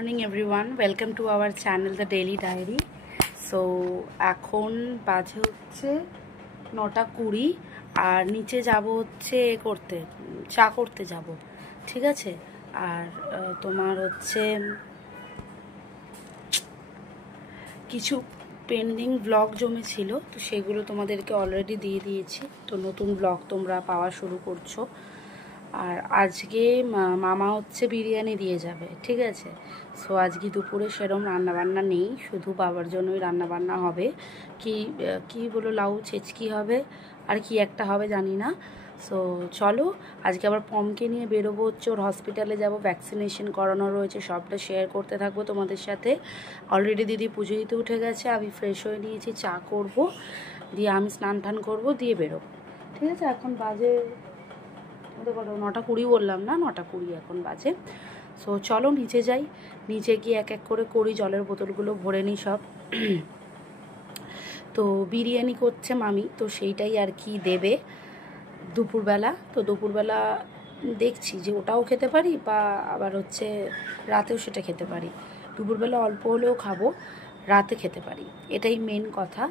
Morning everyone, welcome to our channel the daily diary. So এখন বাজে হচ্ছে 9:20 আর নিচে যাব হচ্ছে চা করতে যাব, ঠিক আছে। আর তোমার হচ্ছে কিছু পেন্ডিং ব্লগ জমেছিল, তো সেগুলো তোমাদেরকে অলরেডি দিয়ে দিয়েছি। তো নতুন ব্লগ তোমরা পাওয়া শুরু করছো। আর আজকে মামা হচ্ছে বিরিয়ানি দিয়ে যাবে, ঠিক আছে। সো আজকে দুপুরে সেরম রান্নাবান্না নেই, শুধু বাবার জন্যই রান্নাবান্না হবে। কি বলো, লাউ চেচকি হবে আর কি একটা হবে জানি না। সো চলো, আজকে আবার পমকে নিয়ে বেরোবো হচ্ছে, ওর হসপিটালে যাব, ভ্যাকসিনেশন করানো রয়েছে, সবটা শেয়ার করতে থাকবো তোমাদের সাথে। অলরেডি দিদি পুজো দিতে উঠে গেছে, আমি ফ্রেশ হয়ে নিয়েছি, চা করব, দিয়ে আমি স্নান টান করবো, দিয়ে বেরোবো, ঠিক আছে। এখন বাজে 9:20 বললাম না, 9:20 এখন বাজে। সো চলো নিচে যাই, নিচে গিয়ে এক এক করে করি, জলের বোতলগুলো ভরে নিই সব। তো বিরিয়ানি করছে মামি, তো সেইটাই আর কি দেবে দুপুরবেলা। তো দুপুরবেলা দেখছি যে ওটাও খেতে পারি, বা আবার হচ্ছে রাতেও সেটা খেতে পারি। দুপুরবেলা অল্প হলেও খাবো, রাতে খেতে পারি, এটাই মেন কথা।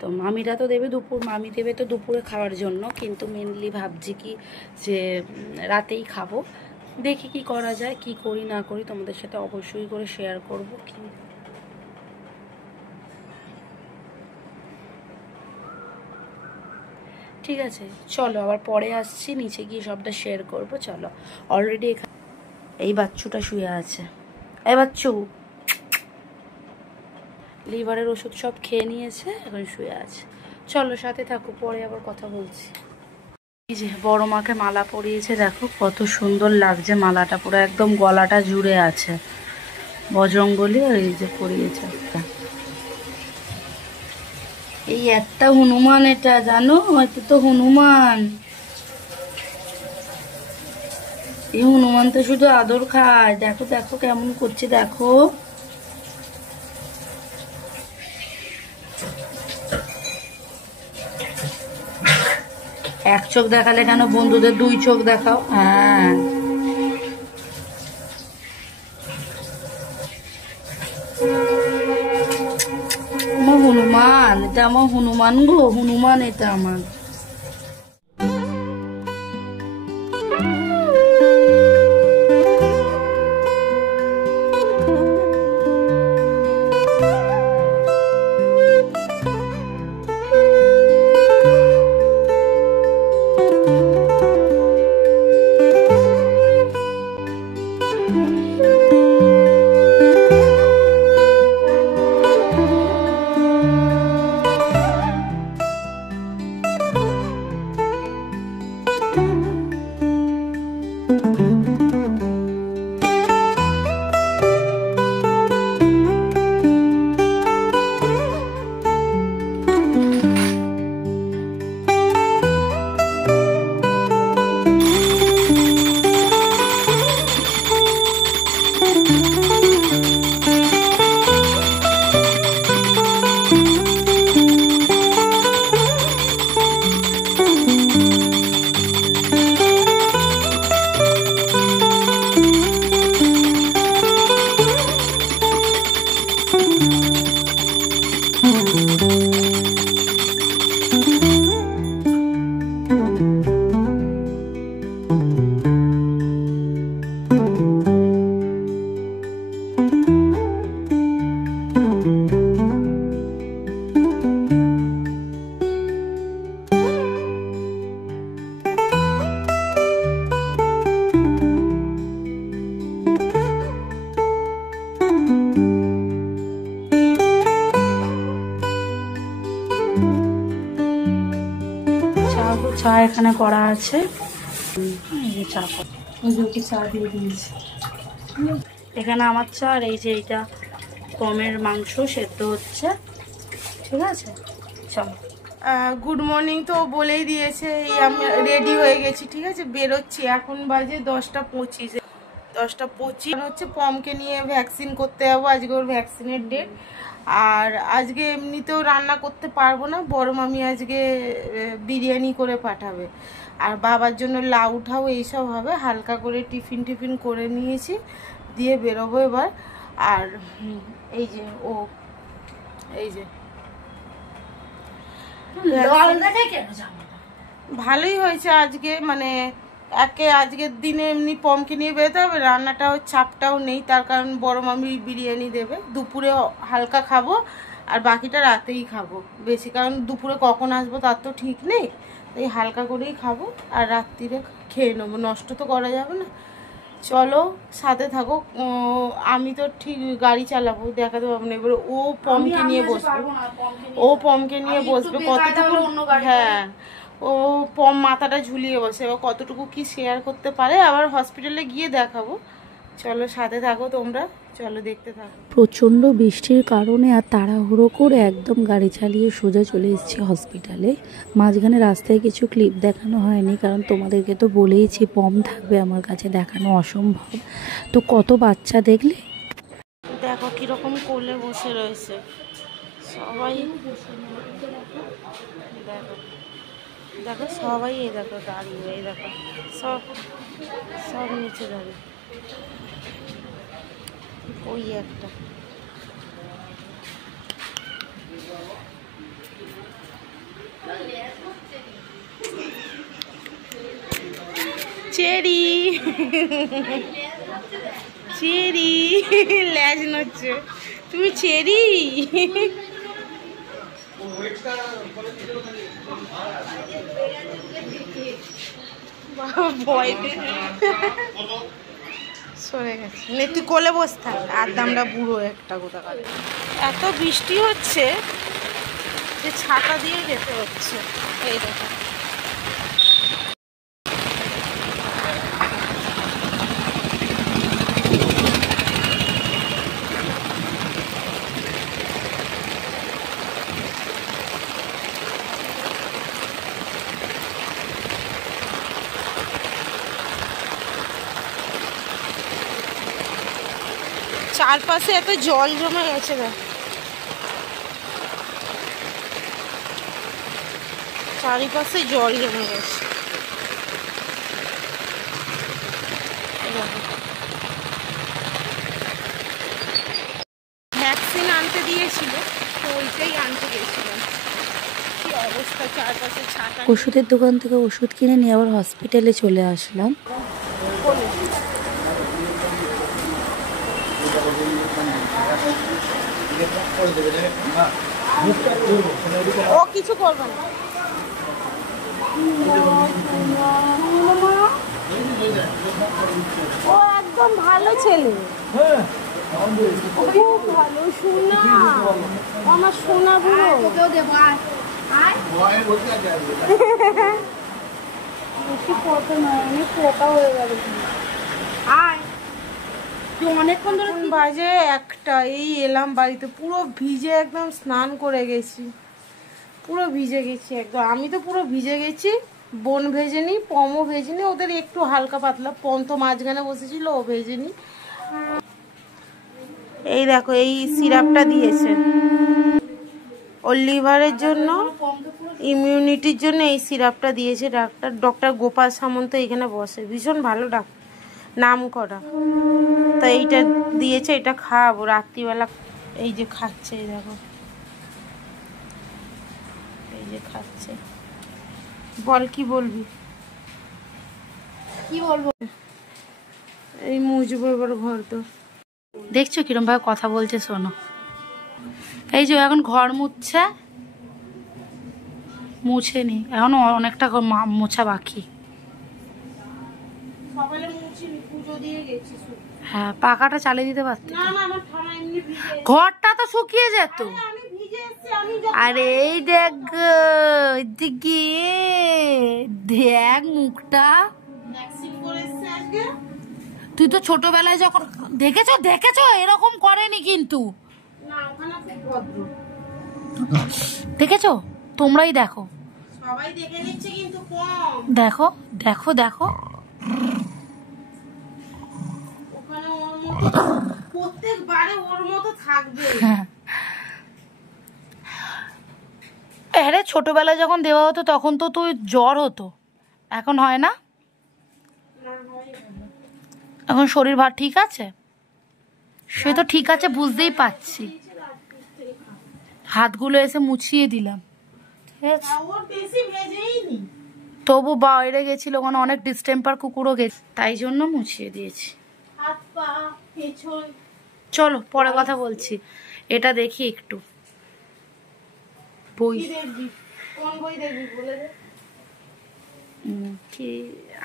তো মামিরা তো দেবে মামি দেবে তো দুপুরে খাওয়ার জন্য, কিন্তু মেনলি ভাবছি কি যে রাতেই খাবো। দেখি কি করা যায়, কি করি না করি তোমাদের সাথে অবশ্যই করে শেয়ার করব। কি ঠিক আছে, চলো আবার পরে আসছি, নিচে গিয়ে সবটা শেয়ার করব। চলো, অলরেডি এখানে এই বাচ্চুটা শুয়ে আছে। এই বাচ্চু লিভারের ওষুধ সব খেয়ে নিয়েছে, এখন শুয়ে আছে। চলো সাথে থাকো, পরে আবার কথা বলছি। এই যে বড় মাকে মালা পরিয়েছে, দেখো কত সুন্দর লাগছে মালাটা, পুরো একদম গলাটা জুড়ে আছে বজরংবলী। আর এই যে পরিয়েছে এই একটা হনুমান, এটা জানো, এটা তো হনুমান। এই হনুমান তো শুধু আদর খায়, দেখো দেখো কেমন করছে, দেখো। এক চোখ দেখালে কেন, বন্ধুদের 2 চোখ দেখাও। হ্যাঁ, আমার হনুমান, এটা আমার হনুমান গো, হনুমান এটা আমার। চা এখানে করা আছে, চা চা দিয়ে দিয়েছি। এখানে আমার চা, আর এই যে এইটা পমের মাংস সেদ্ধ হচ্ছে, ঠিক আছে। চলো, গুড মর্নিং তো বলেই দিয়েছে, এই আমি রেডি হয়ে গেছি, ঠিক আছে, বেরোচ্ছি। এখন বাজে 10:25। 10:25 হচ্ছে পমকে নিয়ে ভ্যাকসিন করতে যাবো, আজকে ওর ভ্যাকসিনের ডেট। আর আজকে এমনিতেও রান্না করতে পারবো না, বড় মামি আজকে বিরিয়ানি করে পাঠাবে। আর বাবার জন্য লাউ ঠাউ এইসব হবে, হালকা করে টিফিন করে নিয়েছি। দিয়ে বেরোবো এবার। আর এই যে এই যে ভালোই হয়েছে আজকে, মানে আজকের দিনে এমনি পমকে নিয়ে বেরোতে হবে, রান্নাটাও চাপটাও নেই, তার কারণ বড় মামি বিরিয়ানি দেবে, দুপুরে হালকা খাবো আর বাকিটা রাতেই খাবো বেশি, কারণ দুপুরে কখন আসবো তার তো ঠিক নেই, তাই হালকা করেই খাবো আর রাত্রিরে খেয়ে নেবো, নষ্ট তো করা যাবে না। চলো সাথে থাকো, আমি তো ঠিক গাড়ি চালাবো, দেখাতে পারবো না, এবার ও পমকে নিয়ে বসবে, কতটুকু, হ্যাঁ ও পম মাথাটা ঝুলিয়ে বসে, এবার কতটুকু কি শেয়ার করতে পারে আবার হসপিটালে গিয়ে দেখাবো। চলো সাথে থাকো তোমরা, চলো দেখতে থাকো। প্রচণ্ড বৃষ্টির কারণে আর তাড়াহুড়ো করে একদম গাড়ি চালিয়ে সোজা চলে এসেছি হসপিটালে। মাঝখানে রাস্তায় কিছু ক্লিপ দেখানো হয়নি, কারণ তোমাদেরকে তো বলেইছি পম থাকবে আমার কাছে, দেখানো অসম্ভব। তো কত বাচ্চা দেখলে, দেখো কিরকম কোলে বসে রয়েছে সবাই, দেখো দেখো সবাই, এই দেখো দাঁড়িয়ে, এই দেখো সব নিচে দাঁড়িয়ে, ওই একটা চেরি চেরি ল্যাজ নচ্ছে, তুমি চেরি ভয় সরে গেছে, তুই কোলে বস থাক, আর দামটা বুড়ো একটা কোথাকার। এত বৃষ্টি হচ্ছে যে ছাতা দিয়ে যেতে হচ্ছে, এই দেখো চারপাশে এত জল জমে গেছে, চারিপাশে জল জমে গেছে। ভ্যাকসিন আনতে দিয়েছিল, তো ওইটাই আনতে গেছিলাম, কি অবস্থা চারপাশে ছাতা। ওষুধের দোকান থেকে ওষুধ কিনে নিয়ে আবার হসপিটালে চলে আসলাম। ও কিছু করবে না, ও একদম ভালো ছেলে, খুব ভালো সোনা, আমার সোনা বুড়ো। কত নয়, অনেক পোকা হয়ে গেল। অনেকক্ষণ ধরে বাজে একটা, এই এলাম বাড়িতে, পুরো ভিজে একদম স্নান করে গেছি, পুরো ভিজে গেছি একদম, আমি তো পুরো ভিজে গেছি। বোন ভেজেনি, পমও ভেজেনি, ওদের একটু হালকা পাতলা, পম তো মাঝখানে বসেছিল, ও ভেজেনি। এই দেখো এই সিরাপটা দিয়েছে ওর লিভারের জন্য, ইমিউনিটির জন্য এই সিরাপটা দিয়েছে ডক্টর গোপাল সামন্ত, এখানে বসে, ভীষণ ভালো ডাক্তার, নাম করা। তা এইটা দিয়েছে, এটা খাওয়াবো রাত্রিবেলা। এই যে খাচ্ছে, এই দেখো এই যে খাচ্ছে। বল কি বলবি? কি বলবো, এই মুছবো এবার ঘর। তো দেখছো কিরম ভাবে কথা বলছে, শোনো। এই যে এখন ঘর মুছছে, মুছেনি এখনো, অনেকটা মোছা বাকি। সকালে মুছিনি, পুজো দিয়ে গেছি। হ্যাঁ, পাখাটা চালিয়ে দিতে পারতে, না না আমার থানা এমনি ভিজে, ঘরটা তো শুকিয়ে যেত। আমি ভিজে এসেছি, আমি আরে এই দেখ এদিকে, দেখ মুখটা, ভ্যাকসিন করে এসেছি আজকে। তুই তো ছোটবেলায় যখন দেখেছো এরকম করেনি কিন্তু, না ওখানে খুব ভদ্র, দেখেছো? তোমরাই দেখো, সবাই দেখে নিচ্ছে কিন্তু কম। দেখো দেখো দেখো, ওখানে ওর মতো প্রত্যেকবারে ওর মতো থাকবে। আরে ছোটবেলায় যখন দেওয়া হতো তখন তো তুই জ্বর হতো, এখন হয় না? এখন শরীর ভার ঠিক আছে? সে তো ঠিক আছে, বুঝতেই পারছি। হাতগুলো এসে মুছিয়ে দিলাম, ঠিক আছে। তবু বাইরে গেছিল, ওখানে অনেক ডিস্টেম্পার কুকুরও গেছে, তাই জন্য মুছিয়ে দিয়েছি। চলো পরে কথা বলছি, এটা দেখি একটু। বই কি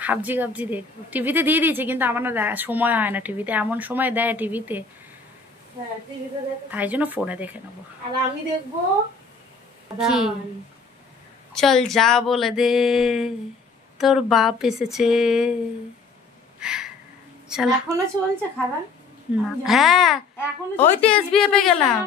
হাবজি গাবজি দেখবো, টিভিতে দিয়ে দিয়েছে, কিন্তু আমার না সময় হয় না টিভিতে, এমন সময় দেয় টিভিতে, তাই জন্য ফোনে দেখে নেবো। আর আমি দেখবো কি চল যা বলে দে, তোর বাপ এসেছে। চল, এখনো চলছে খাবার? হ্যাঁ ওই তো এসবিএফ এ গেলাম,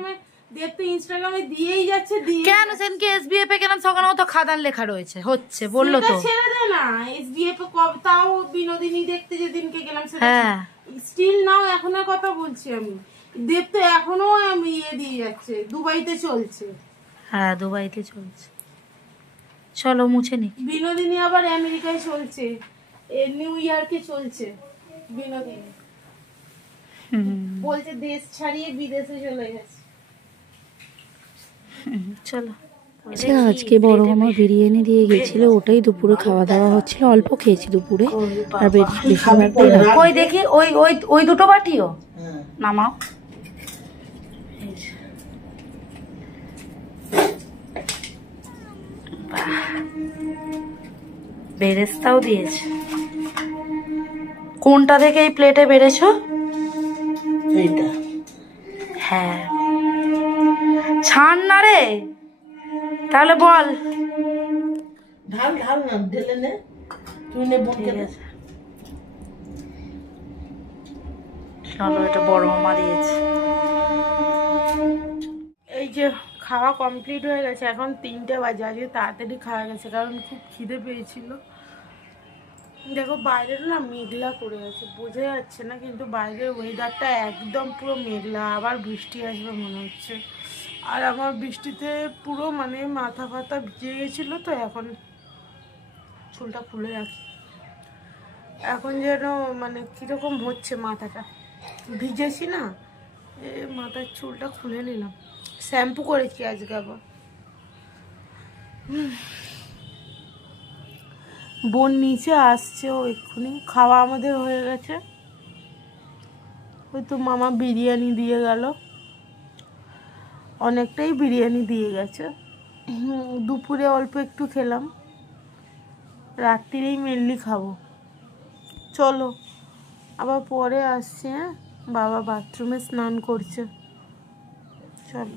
দেখতে ইনস্টাগ্রামে দিয়েই যাচ্ছে। কেন সেদিনকে এসবিএফ এ গেলাম, সকালে তো খাদান লেখা রয়েছে, হচ্ছে বললো তো। ছেড়ে দে না, এসবিএফ এ কবে তাও বিনোদিনী দেখতে যেদিনকে গেলাম সেটা হ্যাঁ স্টিল নাও এখনের কথা বলছি আমি। দেব তো এখনো আমি দিয়ে যাচ্ছে, দুবাইতে চলছে। হ্যাঁ দুবাইতে চলছে, চলো মুছে নি। বিনোদিনী আবার আমেরিকায় চলছে, নিউ ইয়র্কে চলছে বিনোদিনী। বলছে দেশ ছাড়িয়ে বিদেশে চলে গেছে। চলো। আজকে বড় মামা বিরিয়ানি দিয়ে গেছিল, ওটাই দুপুরে খাওয়া দাওয়া হচ্ছিল। অল্প খেয়েছি দুপুরে, আর বেশিরভাগটাই ওই দেখি ওই ওই ওই দুটো বাটিও নামাও। বেরেস্তাও দিয়েছে। কোনটা থেকে এই প্লেটে বেড়েছো? এইটা হ্যাঁ, ছাড় না রে, তাহলে বল। ঢাল ঢাল না, ঢেলে নে, তুই নে বোনকে দে। চলো, এটা বড় মামা দিয়েছে। এই যে খাওয়া কমপ্লিট হয়ে গেছে, এখন 3টে বাজে। আজকে তাড়াতাড়ি খাওয়া গেছে কারণ খুব খিদে পেয়েছিল। দেখো বাইরের না মেঘলা করে গেছে, বোঝা যাচ্ছে না, কিন্তু বাইরের ওয়েদারটা একদম পুরো মেঘলা, আবার বৃষ্টি আসবে মনে হচ্ছে। আর আমার বৃষ্টিতে পুরো মানে মাথা ফাথা ভিজে গেছিলো, তো এখন চুলটা খুলে রাখি। এখন যেন মানে কীরকম হচ্ছে, মাথাটা ভিজেছি না, মাথার চুলটা খুলে নিলাম। শ্যাম্পু করেছি আজকে আবার। বোন নিচে আসছে, ও এক্ষুনি। খাওয়া আমাদের হয়ে গেছে, ওই তো মামা বিরিয়ানি দিয়ে গেল, অনেকটাই বিরিয়ানি দিয়ে গেছে। দুপুরে অল্প একটু খেলাম, রাত্রিরেই মেনলি খাবো। চলো আবার পরে আসছে। হ্যাঁ, বাবা বাথরুমে স্নান করছে, চলো।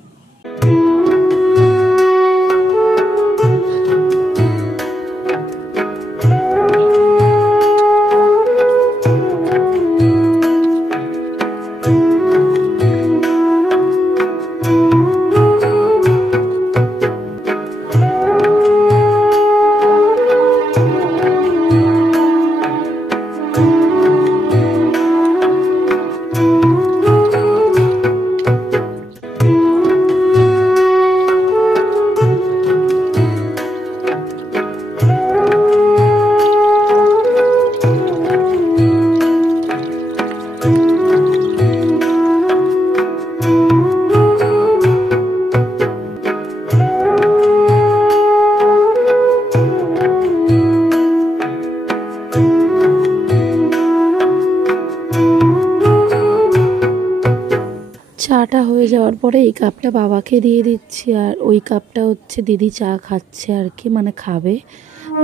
চাটা হয়ে যাওয়ার পরে এই কাপটা বাবাকে দিয়ে দিচ্ছি, আর ওই কাপটা হচ্ছে দিদি চা খাচ্ছে আর কি, মানে খাবে।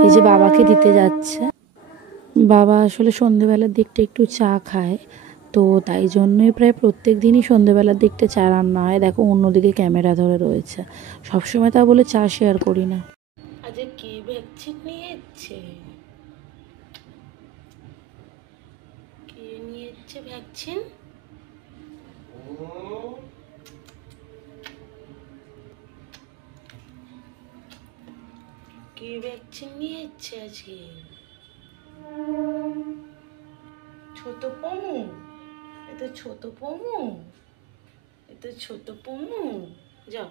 এই যে বাবাকে দিতে যাচ্ছে। বাবা আসলে সন্ধেবেলার দিকটা একটু চা খায়, তো তাই জন্যই প্রায় প্রত্যেক দিনই সন্ধেবেলার দিকটা চা রান্না হয়। দেখো অন্যদিকে ক্যামেরা ধরে রয়েছে, সবসময় তা বলে চা শেয়ার করি না। আজ কে ভ্যাকসিন নিয়েছে? কে নিয়েছে ভ্যাকসিন? কে ভ্যাকসিন নিয়েছে আজকে? ছোট পমু, এটা ছোট পমু, এটা ছোট পমু। যাও,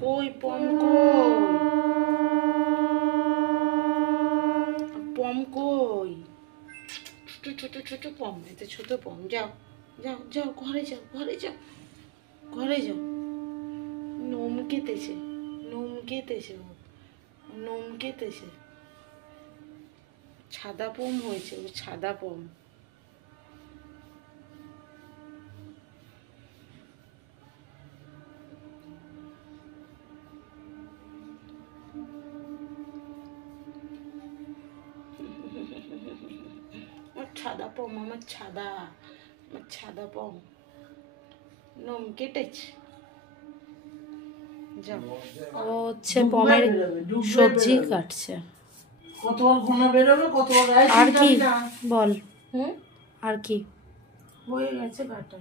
কই পম কই, পম কই, ছোট ছোট ছোট পম, এতে ছোট পম। যাও যাও যাও, ঘরে যাও, ঘরে যাও, ঘরে যাও। নোম কেটেছে, নোম কেটেছে, নোম কেটেছে। ছাদা পম হয়েছে, ও ছাদা পম। আমার ছাদা পম, আমার ছাদা, আমার ছাদা পম নোম কেটেছে। যাও। ও হচ্ছে পমের সবজি কাটছে। কতবার ঘন বেরোবে, কতবার আর কি বল, আর কি হয়ে গেছে কাটা।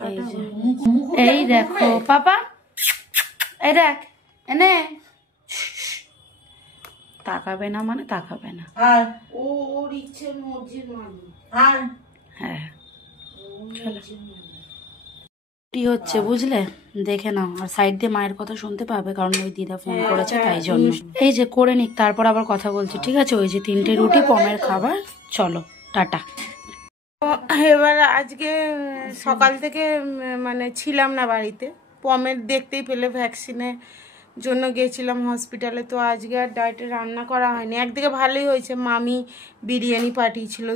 এই যে, এই দেখো পাপা, এই দেখ এনে, তাকাবে না মানে তাকাবে না। আর ও ওর ইচ্ছে মর্জির মালিক। আর হ্যাঁ ও মর্জির মালিক। কি হচ্ছে বুঝলে, দেখে নাও। আর সাইড দিয়ে মায়ের কথা শুনতে পাবে, কারণ ওই দিদা ফোন করেছে তাই জন্য। এই যে করে নিক, তারপর আবার কথা বলছি, ঠিক আছে? ওই যে 3টে রুটি পমের খাবার, চলো টাটা। এবার আজকে সকাল থেকে মানে ছিলাম না বাড়িতে, পমের দেখতেই পেলে ভ্যাকসিনের জন্য গেছিলাম হসপিটালে। তো আজকে আর ডায়েটে রান্না করা হয়নি। একদিকে ভালোই হয়েছে, মামি বিরিয়ানি পাঠিয়েছিল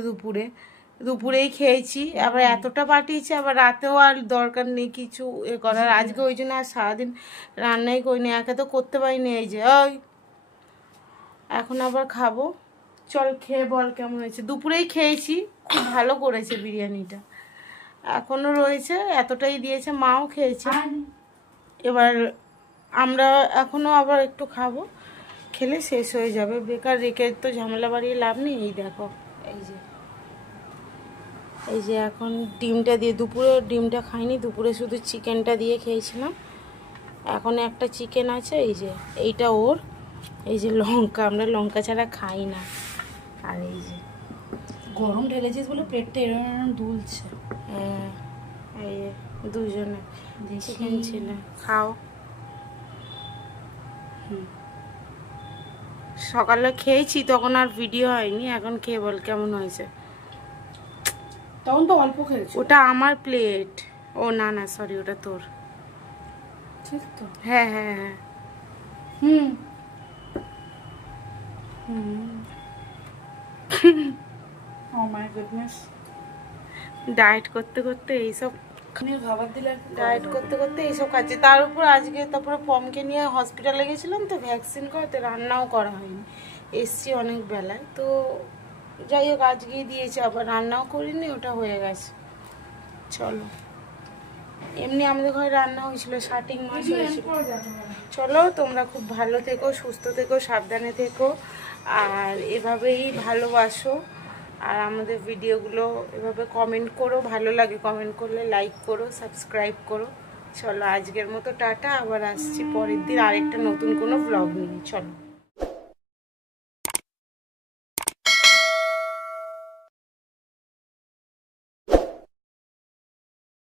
দুপুরেই খেয়েছি। আবার এতটা পাঠিয়েছে, আবার রাতেও আর দরকার নেই কিছু এ করার। আজকে ওই জন্য আর সারাদিন রান্নাই করিনি, একে তো করতে পারিনি। এই যে ওই এখন আবার খাবো। চল খেয়ে বল কেমন হয়েছে। দুপুরেই খেয়েছি, খুব ভালো করেছে বিরিয়ানিটা, এখনো রয়েছে, এতটাই দিয়েছে, মাও খেয়েছে। এবার আমরা এখনো আবার একটু খাবো, খেলে শেষ হয়ে যাবে। বেকার রেখে তো ঝামেলা বাড়িয়ে লাভ নেই। এই দেখো, এই যে এখন ডিমটা দিয়ে, দুপুরে ডিমটা খাইনি, দুপুরে শুধু চিকেনটা দিয়ে খেয়েছিলাম। এখন একটা চিকেন আছে, এই যে এইটা ওর। এই যে লঙ্কা, আমরা লঙ্কা ছাড়া খাই না। আর এই যে গরম ঢেলেছিস বলে পেটটা এরকম দুলছে। হ্যাঁ, এই যে দুজনে চিকেন ছিল, খাও। সকালে খেয়েছি, তখন আর ভিডিও হয়নি, এখন খেয়ে বল কেমন হয়েছে। তখন তো অল্প খেয়েছো। ওটা আমার প্লেট। ও না না, সরি, ওটা তোর। ঠিক তো? হ্যাঁ হ্যাঁ হ্যাঁ। হুম। ও মাই গুডনেস। ডায়েট করতে করতে এইসব, খাবার দিলে ডায়েট করতে করতে এইসব খাচ্ছি। তার উপর আজকে তারপরে পমকে নিয়ে হসপিটালে গেছিলাম, তো ভ্যাকসিন করাতে রান্নাও করা হয়নি, এসছি অনেক বেলায়। তো যাই হোক, আজকেই দিয়েছে, আবার রান্নাও করিনি, ওটা হয়ে গেছে। চলো, এমনি আমাদের ঘরে রান্না হয়েছিল, শাটিং মাছ হয়েছিল। চলো, তোমরা খুব ভালো থেকো, সুস্থ থেকো, সাবধানে থেকো, আর এভাবেই ভালোবাসো। আর আমাদের ভিডিওগুলো এভাবে কমেন্ট করো, ভালো লাগে কমেন্ট করলে, লাইক করো, সাবস্ক্রাইব করো। চলো, আজকের মতো টাটা, আবার আসছি পরের দিন আরেকটা নতুন কোনো ব্লগ নিয়ে। চলো।